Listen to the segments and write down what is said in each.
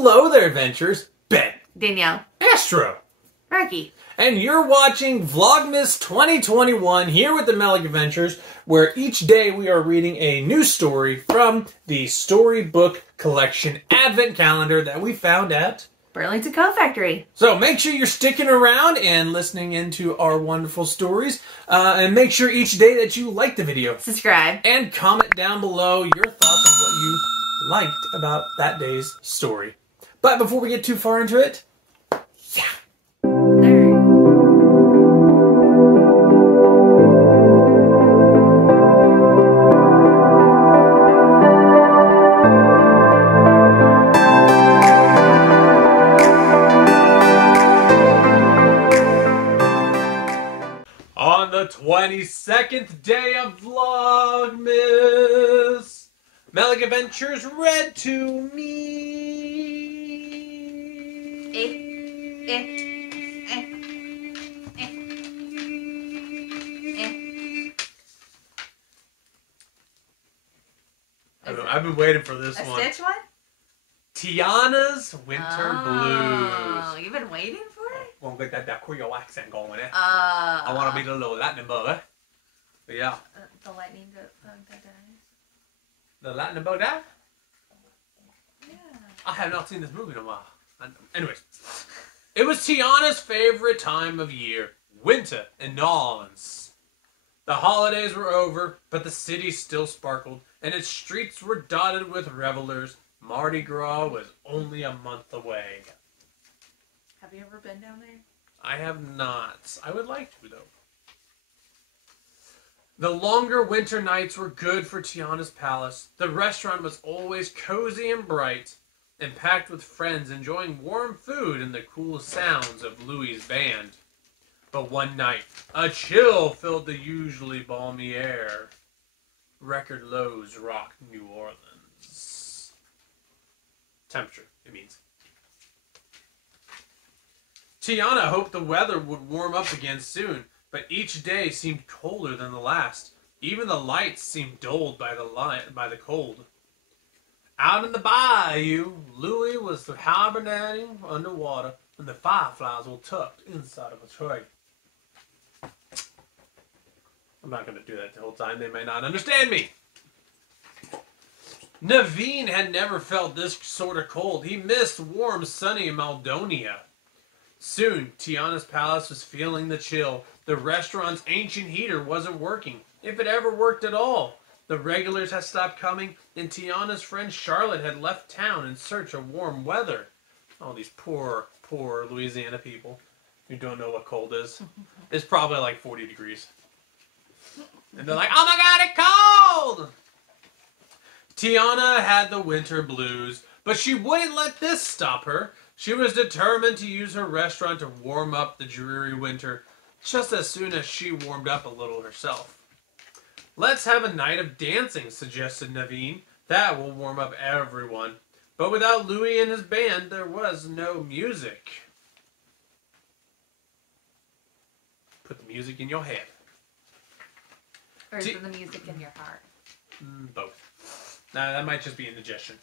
Hello there, adventurers. Ben. Danielle. Astro. Rocky. And you're watching Vlogmas 2021 here with the Melick Adventures, where each day we are reading a new story from the Storybook collection advent calendar that we found at Burlington Coat Factory. So make sure you're sticking around and listening into our wonderful stories. And make sure each day that you like the video. Subscribe. And comment down below your thoughts on what you liked about that day's story. But before we get too far into it, on the 22nd day of Vlogmas, Melick Adventures read to me. I've been waiting for this one. A Stitch one? Tiana's Winter Blues. Oh, you've been waiting for it? Won't get that Creole accent going, eh? I want to be the little Latin bug, eh? But yeah. The lightning bug that dies. The Latin bug died? Yeah. I have not seen this movie in a while. Anyways, it was Tiana's favorite time of year, winter in New Orleans. The holidays were over, but the city still sparkled, and its streets were dotted with revelers. Mardi Gras was only a month away. Have you ever been down there? I have not. I would like to, though. The longer winter nights were good for Tiana's palace. The restaurant was always cozy and bright, and packed with friends enjoying warm food and the cool sounds of Louis's band. But one night, a chill filled the usually balmy air. Record lows rocked New Orleans. Temperature, it means. Tiana hoped the weather would warm up again soon, but each day seemed colder than the last. Even the lights seemed dulled by the cold. Out in the bayou, Louis was hibernating underwater, and the fireflies were tucked inside of a tree. I'm not going to do that the whole time. They may not understand me. Naveen had never felt this sort of cold. He missed warm, sunny Maldonia. Soon, Tiana's palace was feeling the chill. The restaurant's ancient heater wasn't working, if it ever worked at all. The regulars had stopped coming, and Tiana's friend Charlotte had left town in search of warm weather. All these poor, poor Louisiana people who don't know what cold is. It's probably like 40 degrees. And they're like, oh my god, it's cold! Tiana had the winter blues, but she wouldn't let this stop her. She was determined to use her restaurant to warm up the dreary winter, just as soon as she warmed up a little herself. Let's have a night of dancing, suggested Naveen. That will warm up everyone. But without Louis and his band, there was no music. Put the music in your head. Or is it the music in your heart? Both. Nah, that might just be indigestion.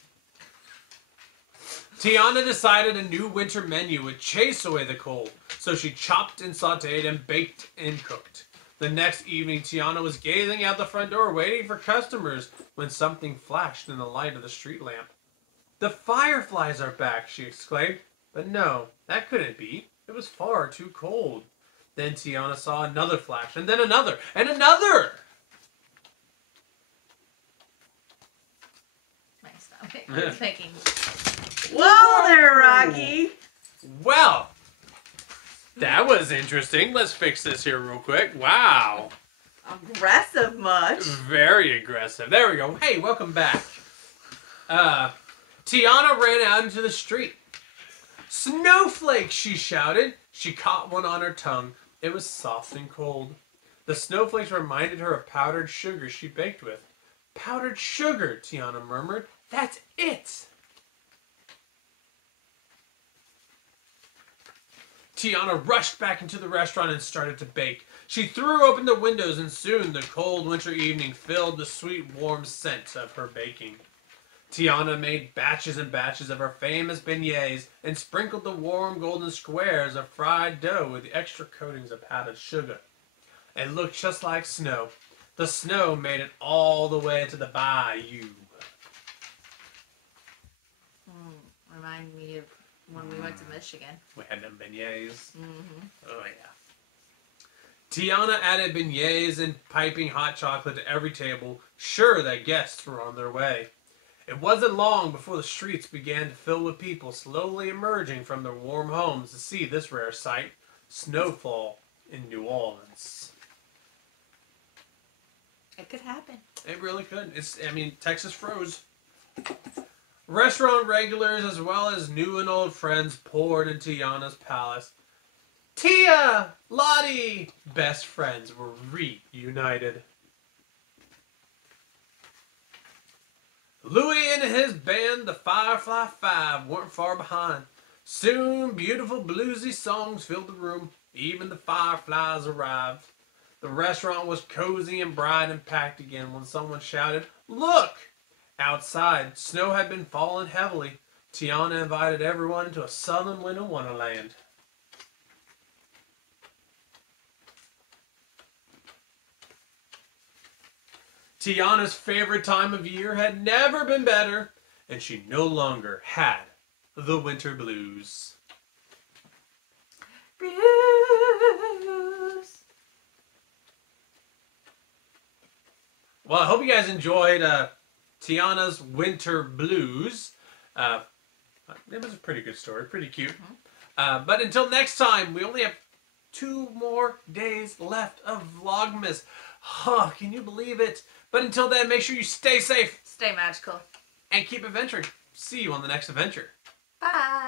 Tiana decided a new winter menu would chase away the cold, so she chopped and sautéed and baked and cooked. The next evening, Tiana was gazing out the front door, waiting for customers, when something flashed in the light of the street lamp. The fireflies are back, she exclaimed. But no, that couldn't be. It was far too cold. Then Tiana saw another flash, and then another, and another! My stomach was thinking, whoa there, Rocky! Well, that was interesting. Let's fix this here real quick. Wow. Aggressive much. Very aggressive. There we go. Hey, welcome back. Tiana ran out into the street. Snowflakes, she shouted. She caught one on her tongue. It was soft and cold. The snowflakes reminded her of powdered sugar she baked with. Powdered sugar, Tiana murmured. That's it. Tiana rushed back into the restaurant and started to bake. She threw open the windows, and soon the cold winter evening filled the sweet, warm scent of her baking. Tiana made batches and batches of her famous beignets and sprinkled the warm golden squares of fried dough with the extra coatings of powdered sugar. It looked just like snow. The snow made it all the way to the bayou. Remind me of when we went to Michigan. We had them beignets. Mm-hmm. Oh, yeah. Tiana added beignets and piping hot chocolate to every table, sure that guests were on their way. It wasn't long before the streets began to fill with people slowly emerging from their warm homes to see this rare sight, snowfall in New Orleans. It could happen. It really could. Texas froze. Restaurant regulars as well as new and old friends poured into Tiana's palace. Tia! Lottie! Best friends were reunited. Louis and his band, the Firefly Five, weren't far behind. Soon, beautiful bluesy songs filled the room. Even the Fireflies arrived. The restaurant was cozy and bright and packed again when someone shouted, "Look!" Outside, snow had been falling heavily. Tiana invited everyone into a southern winter wonderland. Tiana's favorite time of year had never been better, and she no longer had the winter blues. Blues. Well, I hope you guys enjoyed Tiana's Winter Blues. It was a pretty good story, pretty cute. But until next time, we only have 2 more days left of Vlogmas. Oh, can you believe it? But until then, make sure you stay safe. Stay magical. And keep adventuring. See you on the next adventure. Bye.